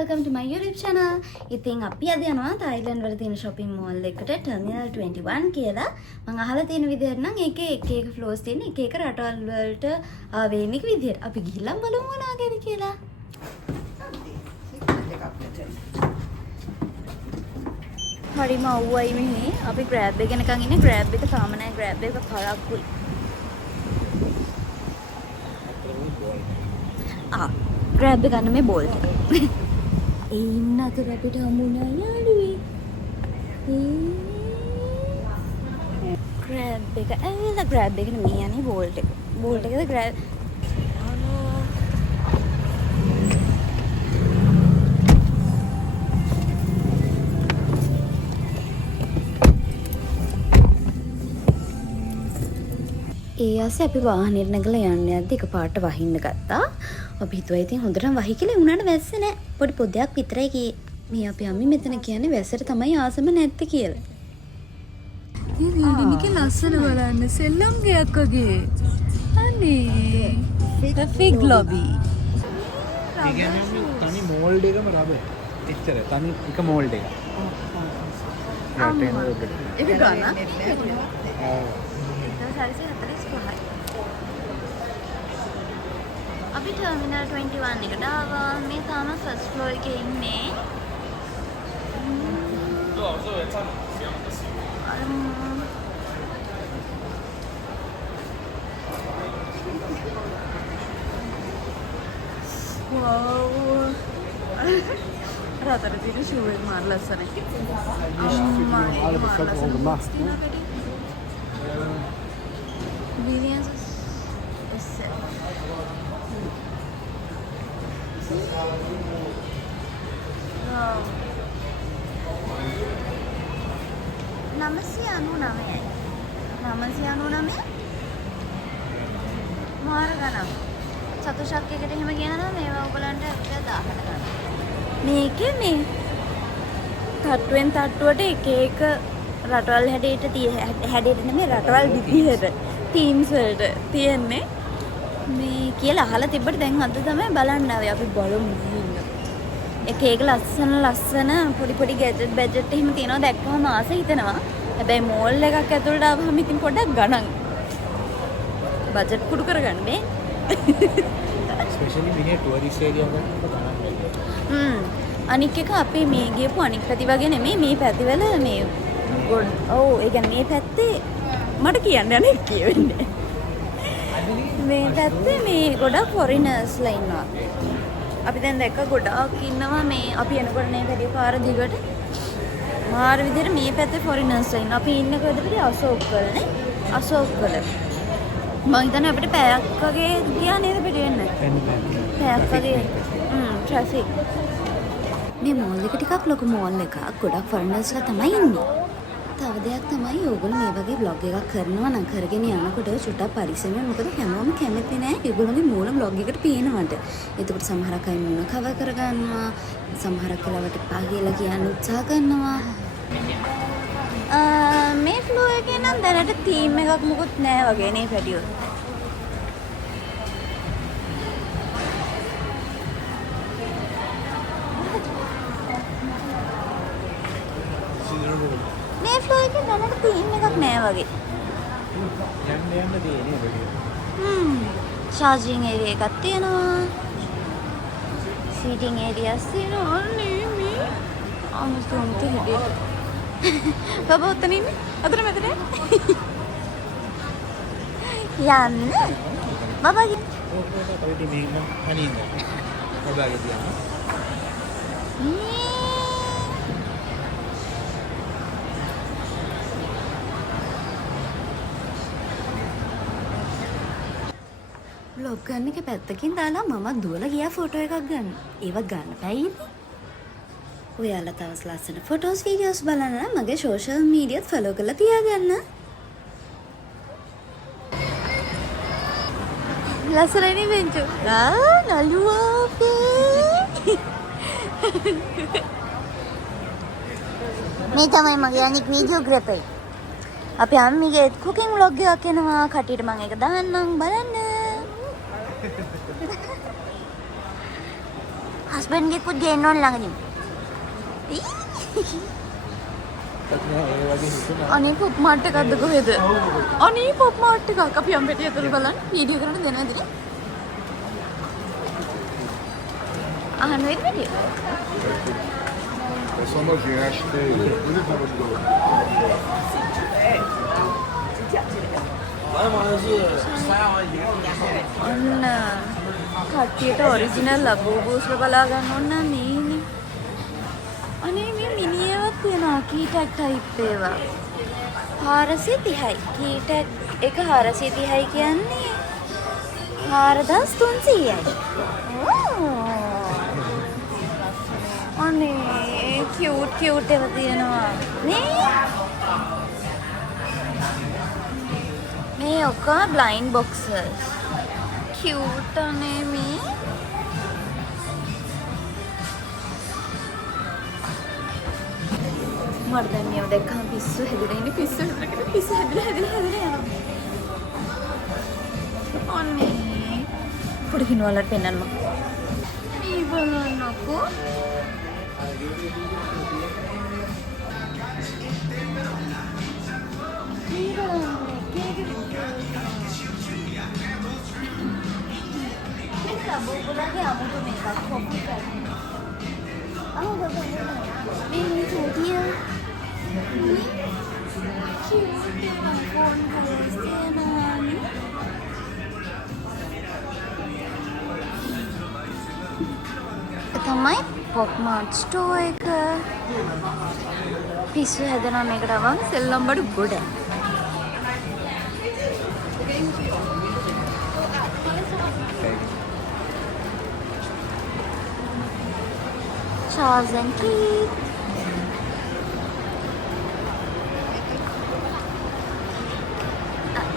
welcome to my YouTube channel. ඉතින් අපි අද යනවා තායිලන්ඩ් වල තියෙන shopping mall එකට Terminal 21 කියලා. මම අහලා තියෙන විදිහට නම් ඒකේ එක floors තියෙන එක රටවල් වලට ආවේනික විදිහට. අපි ගිහිල්ලා බලමු මොනවාද කියලා. හරිම අවුවයි මෙහි. අපි grab එක යනකන් ඉන්නේ. grab එක තාම නැහැ. grab එක කරක්කුයි. grab එක ගන්න මේ බෝල්ට් එක. ඒ ඉන්න අතර අපිට හමුුණා යාළුවේ. grab එක ඇවිල්ලා grab එකට මේ යන්නේ බෝල්ට් එක. බෝල්ට් එකද grab ඒ ආසේ අපි වාහනේට නැගලා යන්න යද්දි එකපාරට වහින්න ගත්තා. අපි හිතුවා ඉතින් හොඳටම වහි කියලා උනාට වැස්ස නැහැ. පොඩි පොඩයක් විතරයි ගියේ. මේ අපි අම්මි මෙතන කියන්නේ වැස්සට තමයි ආසම නැත්තේ කියලා. ඉතින් මේකේ ලස්සන බලන්න සෙල්ලම් ගයක් වගේ. අනේ. Traffic lobby. ඉතින් තනි මෝල්ඩ් එකම රබර්. එච්චර තනි එක මෝල්ඩ් එක. ඒක ගන්න. අපි Terminal 21 එකට ආවා. මේ තාම ෆස්ට් ෆ්ලෝර් එකේ ඉන්නේ. wow. රාතර දින ෂූ එක මාර ලස්සනයි. Convenience is set. Wow. Namaste anu name. මාර ගණන්. චතුෂක් එකට එහෙම කියනවා මේවා ඔයගලන්ට රුපියල් 1000කට ගන්න. මේකේ මේ තට්ටුවෙන් තට්ටුවට එක එක රටවල් හැඩයට නෙමෙයි රටවල් විදිහට තීම්ස් වලට තියෙන්නේ. මේ කියලා අහලා තිබ්බට දැන් අද තමයි බලන්න ආවේ. අපි බලමු ඉන්න. එක එක ලස්සන පොඩි පොඩි ගැජට් බැජට් එහෙම තියෙනවා දැක්කම ආස හිතෙනවා. හැබැයි මෝල් එකක් ඇතුළට ආවම ඉතින් පොඩ්ඩක් ගණන්. බජට් කුඩු කරගන්න මේ. ස්පෙෂලි මෙහි ටුවරිස්ට් ඒරියා වලට ගණන් වෙන්නේ. අනික් එක අපි මේ ගියපු අනික් පැති වගේ නෙමෙයි මේ පැතිවල මේ ඔව් ඒ කියන්නේ මේ පැත්තේ මට කියන්න යන්නේ කියවෙන්නේ. මේ පැත්තේ මේ ගොඩක් ෆොරිනර්ස්ලා ඉන්නවා. අපි දැන් දැක්ක ගොඩක් ඉන්නවා මේ අපි එනකොට නේ වැඩි පාර දිගට මාර විදිහට මේ පැත්තේ ෆොරිනර්ස්ලා ඉන්නවා. අපි ඉන්න කොහෙද අශෝක් වලනේ. අශෝක් වල. මම හිතන්නේ අපිට පැයක් වගේ ගියා නේද පිට වෙන්න. පැයක් වගේ. ට්‍රැෆික්. මේ මෝල් එක ටිකක් ලොකු මෝල් එකක්. ගොඩක් ෆොරිනර්ස්ලා තමයි ඉන්නේ. තව දෙයක් තමයි ඕගොල්ලෝ මේ වගේ බ්ලොග් එකක් කරනවා නම් කරගෙන යනකොට චුට්ටක් පරිස්සමෙන් මොකද හැමෝම කැමති නෑ ඒගොල්ලෝගේ මූල බ්ලොග් එකට පේනවට. එතකොට සමහරක් අය මූණ කවර් කරගන්නවා. සමහරක් වෙලාවට පා කියලා කියන්න උත්සාහ කරනවා. මේ ෆ්ලෝ එකේ නම් දැනට තීම් එකක් මොකුත් නෑ වගේ නේ පැටියෝ. මේ ෆ්ලෝ එකේ දැනට තීම් එකක් නෑ වගේ. යන්න දෙන්නේ වැඩි. charging area එකක් තියෙනවා. seating areas තියෙනවා නේ මේ. අමුතුම දෙයක්. බබා උතන ඉන්නේ. අතන මෙතන. යන්න. බබා ගිහින්. ඔය ඉතින් මේ නම් අනින්න. බබාගේ තියන්න. vlog ගන්න එක පැත්තකින් දාලා මම දුවලා ගියා ෆොටෝ එකක් ගන්න. ඒව ගන්න බැයිද? ඔයාලා තවස් ලස්සන ෆොටෝස් වීඩියෝස් බලන්න නම් මගේ සෝෂල් මීඩියාත් ෆලෝ කරලා තියාගන්න. ලස්සනයි වෙන්චු. නළුවා මේ තමයි මගේ අනිත් වීඩියෝග්‍රැෆර්. අපි අම්මිගේ කුකින් vlog එකක් එනවා. කටියට මම ඒක දාන්නම් බලන්න. හස්බන්ඩ්ගෙකුත් ගේන්න ඕන ළඟදී. අනේ පොප් මාර්ට් එකක්ද කොහෙද? අනේ පොප් මාර්ට් එකක්. අපි අම්පෙටි ඇතුළේ බලන්න වීඩියෝ කරන්න දෙනවද නේ? අහන්න වෙන්නේ video. É só nojinho, acho que depois eu vou te ඔන්න කට්ටියට ඔරිජිනල් ලබෝ බූස්ල බලා ගන්න ඕන නම් මේනේ. අනේ මේ මිනියවත් තියෙනවා කීටැක් ටයිප් ඒවා. 430යි. කීටැක් එක 430යි කියන්නේ 4300යි. අනේ කියුට් ඒවා තියෙනවා. මේ ඔක්කොම බ්ලයින්ඩ් බොක්සස්. කියුට් අනේ මේ. මට දැන් මේව දැක්කම පිස්සු හැදෙලා ඉන්නේ. පිස්සු හැදෙලා යනවා. අනේ පොඩි කිනුවලට පෙන්නන්න මම. මේ බලන්නකෝ. බෝබලගේ අමුතු මේකක් කොපි කරනවා. මේ චූටිය. තමයි පොප් මාර්ට් ස්ටෝර් එක. පිස්සු හැදෙනවා මේකට අවම සෙල්ලම් බඩු ගොඩ. Charles and Keith.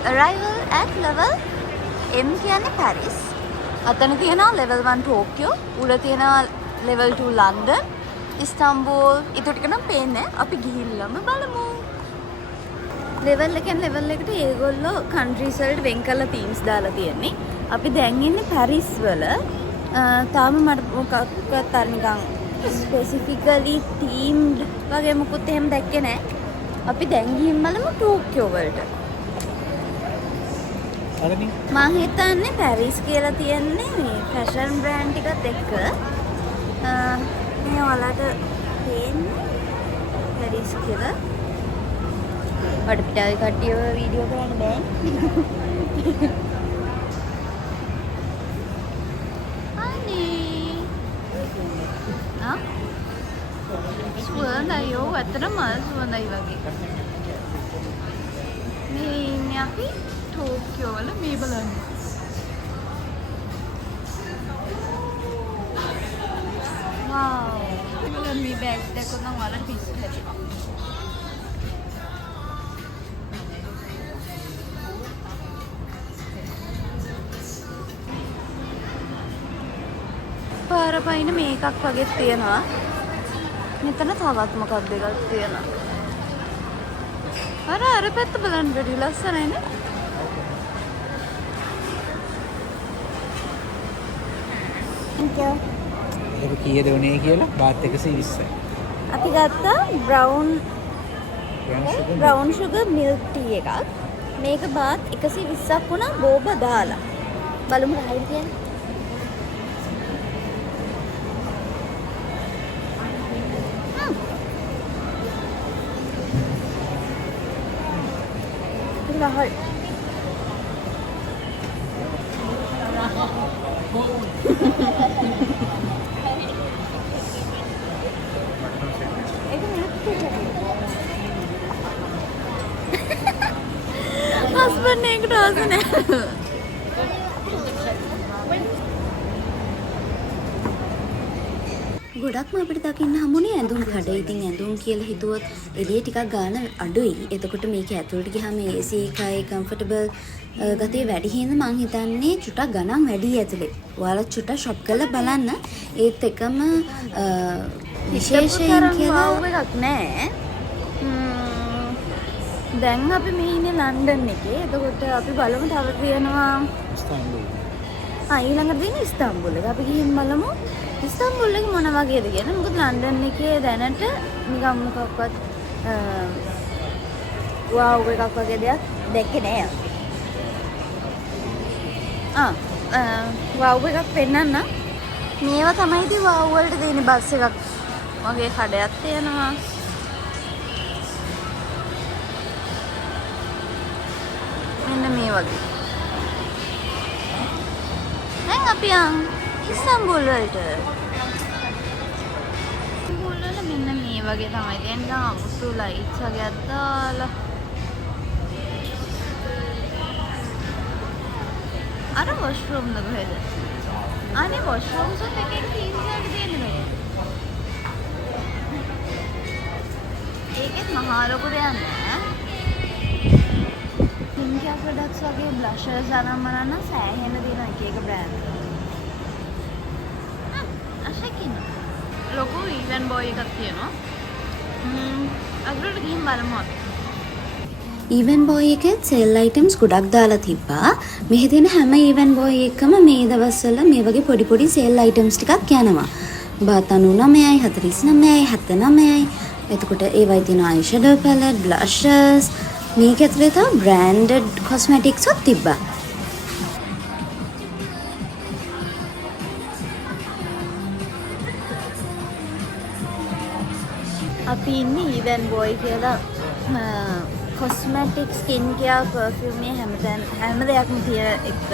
Arrival at level M කියන්නේ Paris. අතන තියෙනවා level 1 Tokyo. උඩ තියෙනවා level 2 London, Istanbul. ඊට ටික නම් පේන්නේ. අපි ගිහිල්ලාම බලමු. level එකෙන් level එකට ඒගොල්ලෝ countries වලට වෙන් කරලා themes දාලා තියෙන්නේ. අපි දැන් ඉන්නේ Paris වල. තාම මට මොකක්වත් අර නිකන් ස්පෙસિෆිකලි තීම්ඩ් වගේ මොකුත් එහෙම දැක්කේ නැහැ. අපි දැන් ගිහින් බලමු ටෝකියෝ වලට. මම හිතන්නේ පැරිස් කියලා තියන්නේ මේ ෆැෂන් බ්‍රෑන්ඩ් ටිකත් එක්ක. මේ ඔයාලට පේන්නේ පැරිස් කියලා. වටපිටාවේ කට්ටියව වීඩියෝ කරන්න බෑ. සුවඳයි යෝ ඇත්තටම සුවඳයි වගේ. මේ ඉන්නේ අපි ටෝකියෝ වල මේ බලන්න. වව්. බලන්න මේ බෑග් දැක්කොත් නම් ඔයාලට පිස්සු හැදෙනවා. පාර පයින් මේකක් වගේ තියෙනවා. මෙතන තවත් මොකක්ද එකක් තියෙනවා. අර පැත්ත බලන්න බැරි ලස්සනයි නේ. Thank you. ඒක කීයද උනේ කියලා බාත් 120යි. අපි ගත්තා brown sugar milk tea එකක්. මේක බාත් 120ක් වුණා බෝබ දාලා. බලමු කොහොමද කියන්නේ. mahal. Husband එක රාස නෑ. ගොඩක්ම අපිට දකින්න හමුනේ ඇඳුම් කඩ. ඉතින් ඇඳුම් කියලා හිතුවොත් එළිය ටිකක් ගාන අඩුයි. එතකොට මේක ඇතුළට ගියාම AC එකයි කම්ෆර්ටබල් ගතිය වැඩි හින්දා මං හිතන්නේ චුට්ටක් ගණන් වැඩි ඇතුලේ. ඔයාලා චුට්ටක් ෂොප් කරලා බලන්න. ඒත් එකම විශේෂයෙන් කියලා එකක් නෑ. දැන් අපි මේ ඉන්නේ ලන්ඩන් එකේ. එතකොට අපි බලමු තව තියෙනවා ඉස්තාන්බුල්. ඊළඟට තියෙන ඉස්තාන්බුල් එක. අපි ගිහින් බලමු ඉස්තම්බුල් එක මොන වගේද කියන්නේ? මොකද ලන්ඩන් එකේ දැනට නිකම් මොකක්වත් වව් එකක් වගේ දෙයක් දැක්කේ නෑ. වව් එකක් පෙන්නන්න. මේවා තමයි ඉතින් වව් වලට දෙන බස් එකක් වගේ කඩයක් තියෙනවා. මෙන්න මේ වගේ. දැන් අපි ඉස්තම්බුල් වලට. ඉස්තම්බුල් වල මෙන්න මේ වගේ තමයි තියෙන්නේ. අමුතු ලයිට්ස් වගේක් දාලා. අර වොෂ්රූම් එක කොහෙද? අනේ වොෂ්රූම්ස් එකේ තියෙන්නේ තියෙන්නේ. ඒකෙත් මහා ලොකු දෙයක් නෑ. ස්කින් කෙයාර් ප්‍රොඩක්ට්ස් වගේ බ්ලෂර්ස් අරන් සෑහෙන දින එක බ්‍රෑන්ඩ්. අශකින ලොකු ඉවෙන් බෝයි එකක් තියෙනවා. අග්‍රට ගිහින් බලමු අපි. ඊවන් බෝයි එකේ සේල් අයිටම්ස් ගොඩක් දාලා තිබ්බා. මෙහි තියෙන හැම ඊවන් බෝයි එකම මේ දවස්වල මේ වගේ පොඩි පොඩි සේල් අයිටම්ස් ටිකක් යනවා. බාත් 99යි 49යි 79යි. එතකොට ඒවයි තියෙන අයිෂැඩෝ පැලට්, බ්ලෂර්ස්, මේක ඇතුලේ තව බ්‍රෑන්ඩඩ් කොස්මැටික්ස් උත් තිබ්බා. අපි ඉන්නේ ඊවන් බෝයි කියලා කොස්මැටික් ස්කින් කෙයාර් පර්ෆියුම් මේ හැම දෙයක්ම තියෙන එක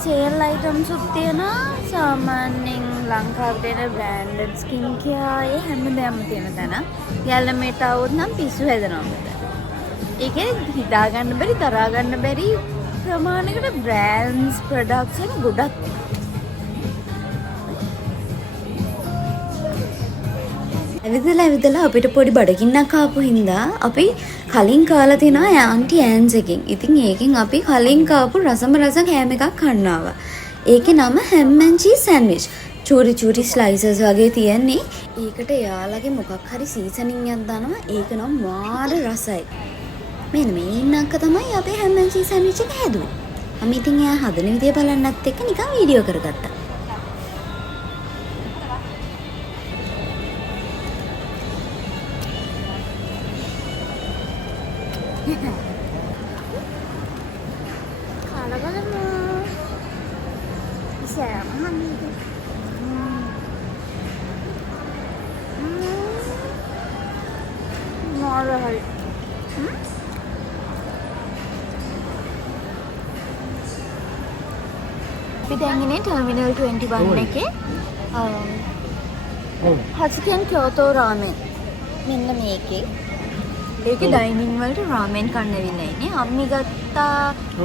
සේල් අයිටම්ස් උත් තියෙනවා. සාමාන්‍යයෙන් ලංකාවේ තියෙන බ්‍රෑන්ඩඩ් ස්කින් කෙයාර් ඒ හැම දෙයක්ම තියෙන තැන. යැලමේට આવුත් නම් පිස්සු හැදෙනවා. ඒකේ හිතා ගන්න බැරි, තරහා ගන්න බැරි ප්‍රමාණයකට බ්‍රෑන්ඩ්ස් ප්‍රොඩක්ට්ස් එක ගොඩක්. ඇවිදලා අපිට පොඩි බඩගින්නක් ආපු හින්දා අපි කලින් කාලා තිනවා ආන්ටි ඇන්ස් එකෙන්. ඉතින් ඒකෙන් අපි කලින් කාපු රසම රස කෑම එකක් කන්න ආවා. ඒකේ නම හැම් ඇන්ඩ් චීස් සෑන්ඩ්විච්. චූරි ස්ලයිසස් වගේ තියෙන්නේ. ඒකට යාළගේ මොකක් හරි සීසනින් එකක් දානවා. ඒක නම් මාර රසයි. මෙන්න මේ ඉන්න අක්කා තමයි අපේ හැම් ඇන්ඩ් චීස් සෑන්ඩ්විච් එක හැදුවේ. මම ඉතින් එයා හදන විදිය බලන්නත් එක්ක නිකන් වීඩියෝ කරගත්තා. කාලා බලමු. ඉස්සරහම හම්බෙන්නේ. මොරහරි. අපි දැන් ඉන්නේ ටර්මිනල් 21 එකේ. හසිකන් කියෝතෝ රාමෙන්. මෙන්න මේකේ. ඒකේ ඩයිනින් වලට රාමෙන් කන්න ඇවිල්ලා ඉන්නේ. අම්මි ගත්තා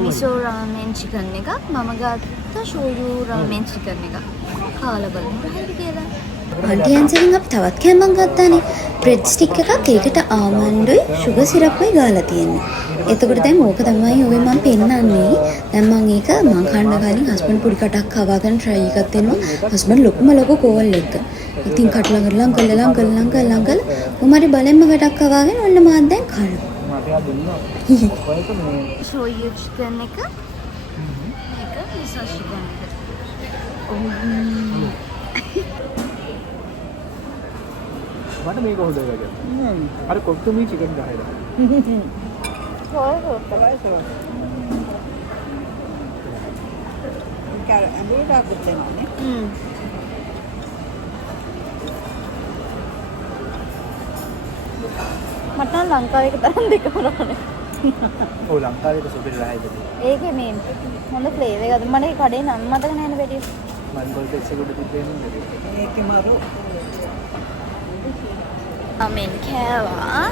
මිසෝ රාමෙන් චිකන් එකක්. මම ගත්තා ෂෝයු රාමෙන් චිකන් එකක්. කාලා බලමු රහයි කියලා. ආන්ටි ඇන්සෙන් අපි තවත් කෑමක් ගත්තානේ. බ්‍රෙඩ් ස්ටික් එකක්. ඒකට ආමන්ඩුයි සුගර් සිරප්ුයි ගාලා තියෙන්නේ. එතකොට දැන් ඕක තමයි ඔය මම පෙන්නන්නේ. දැන් මම ඒක මං කන්න කලින් හස්බන්ඩ් පොඩි කටක් කවාගෙන try එකක් දෙනවා. හස්බන්ඩ් ලොකු කෝල් එක. ඉතින් කට ළඟ කරලා උමාරි බලෙන්ම කටක් කවාගෙන ඔන්න මාත් දැන් කනවා. මට ආ දුන්නා. කොහෙද මේ ෂෝයු චිකන් එක. මේක මිසෝ චිකන් එක. මට මේක හොඳ එකක්. අර කොත්තුමී චිකන් ගහලා. මට නම් ලංකාවේ එක තරම් දෙකම රහනේ. ඔව් ලංකාවේ සුපිරි රහයිද. ඒකේ මේ හොඳ ෆ්ලේවර් එකක්. මට ඒ කඩේ නම් මතක නැහැ නේ වැඩි. මංගල් දෙක්සෙකුට තිබ්බේ නේද? ඒකේ මාරු. අමෙන් කෑවා.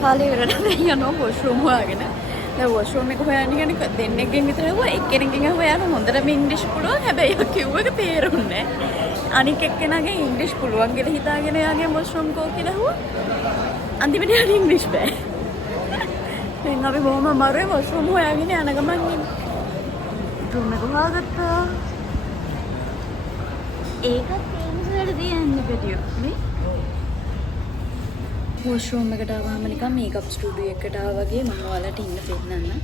කාලේ වෙරට යනවා වොෂ්රූම් හොයාගෙන. දැන් වොෂ්රූම් එක හොයන්න කියන්නේ දෙන්නෙක්ගෙන් විතර හුවා එක්කෙනෙක්ගෙන් හොයන්න හොඳටම ඉංග්‍රීසි පුළුවන්. හැබැයි ඒක කිව්ව එක තේරුන්නේ නැහැ. අනික එක්කෙනාගෙන් ඉංග්‍රීසි පුළුවන් කියලා හිතාගෙන යාගේ වොෂ්රූම් කෝ කියලා හුවා. අන්තිමට යාට ඉංග්‍රීසි බෑ. දැන් අපි බොහොම අමාරුවේ වොෂ්රූම් හොයාගෙන යන ගමන් රූම් එක හොයාගත්තා. ඒකත් තේම්ස් වල තියන්නේ පිටියෝ නේ. වොෂ්රූම් එකට ආවම නිකන් මේකප් ස්ටුඩියෝ එකට ආවා වගේ මම ඔයාලට ඉන්න පෙන්නන්න.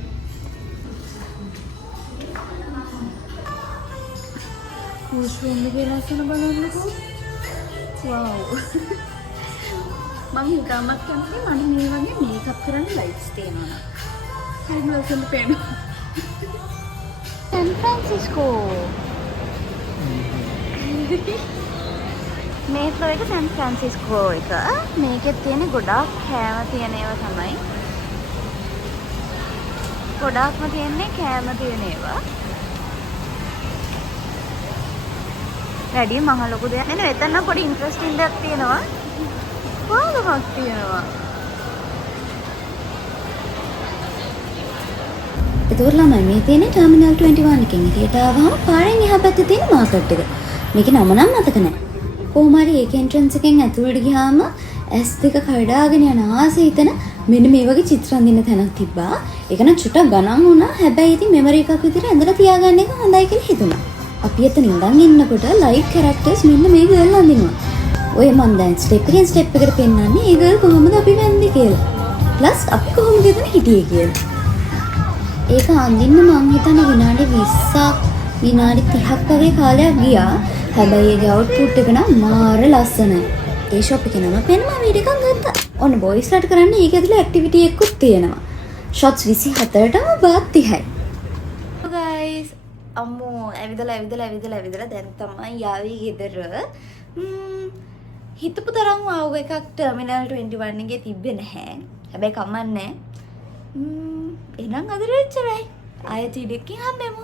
වොෂ්රූම් එකේ ලස්සන බලන්නකෝ. වව්. මම හිතාමත් කැමති මට මේ වගේ මේකප් කරන්න ලයිට්ස් තියෙනවා. හරිම ලස්සනට පේනවා. සෑන් ෆ්‍රැන්සිස්කෝ. මේ ෆ්ලෝ එක සෑන් ෆ්‍රැන්සිස්කෝ එක. මේකෙත් තියෙන ගොඩාක් කෑම තියෙන ඒවා තමයි. ගොඩාක්ම තියෙන්නේ කෑම තියෙන ඒවා. වැඩි මහ ලොකු දෙයක් නෙවෙයි. එතන පොඩි ඉන්ටරෙස්ටිං දෙයක් තියෙනවා. පාලමක් තියෙනවා. එතකොට ළමයි මේ තියෙන්නේ ටර්මිනල් 21 එකෙන් එළියට ආවම පාරෙන් එහා පැත්තේ තියෙන මාකට් එක. මේකේ නම නම් මතක නැහැ. කොහොම හරි ඒක එන්ට්‍රන්ස් එකෙන් ඇතුළට ගියාම S2 කඩාගෙන යන ආසෙ හිතන මෙන්න මේ වගේ චිත්‍ර අඳින්න තැනක් තිබ්බා. ඒක නම් චුට්ටක් ගණන් වුණා. හැබැයි ඉතින් මෙමරි එකක් විදිහට ඇඳලා තියාගන්න එක හොඳයි කියලා හිතුණා. අපි එතන ඉඳන් ඉන්නකොට ලයිව් කැරක්ටර්ස් මෙන්න මේ ගර්ල් අඳිනවා. ඔය මන් දැන් ස්ටෙප් එකෙන් ස්ටෙප් එකට පෙන්නන්නේ ඒ ගර්ල් කොහොමද අපි වැන්දේ කියලා. ප්ලස් අපි කොහොමද එතන හිටියේ කියලා. ඒක අඳින්න මං හිතන්නේ විනාඩි 20ක් විනාඩි 30ක් වගේ කාලයක් ගියා. හැබැයි ඒකේ අවුට්පුට් එක නම් මාර ලස්සනයි. ඒ ෂොප් එකේ නම පෙන්නම වීඩියෝ එකක් ගත්තා. ඔන්න බොයිස්ලාට කරන්න ඒක ඇතුලේ ඇක්ටිවිටි එකකුත් තියෙනවා. ෂොට්ස් 24ටම බාත් 30යි. ගයිස් අම්මෝ ඇවිදලා දැන් තමයි යාවි ගෙදර. හිතපු තරම් ආව එකක් ටර්මිනල් 21 එකේ තිබ්බේ නැහැ. හැබැයි කමන්නේ. එහෙනම් අද රෙච්චරයි. ආයෙත් ඉඩකින් හම්බෙමු.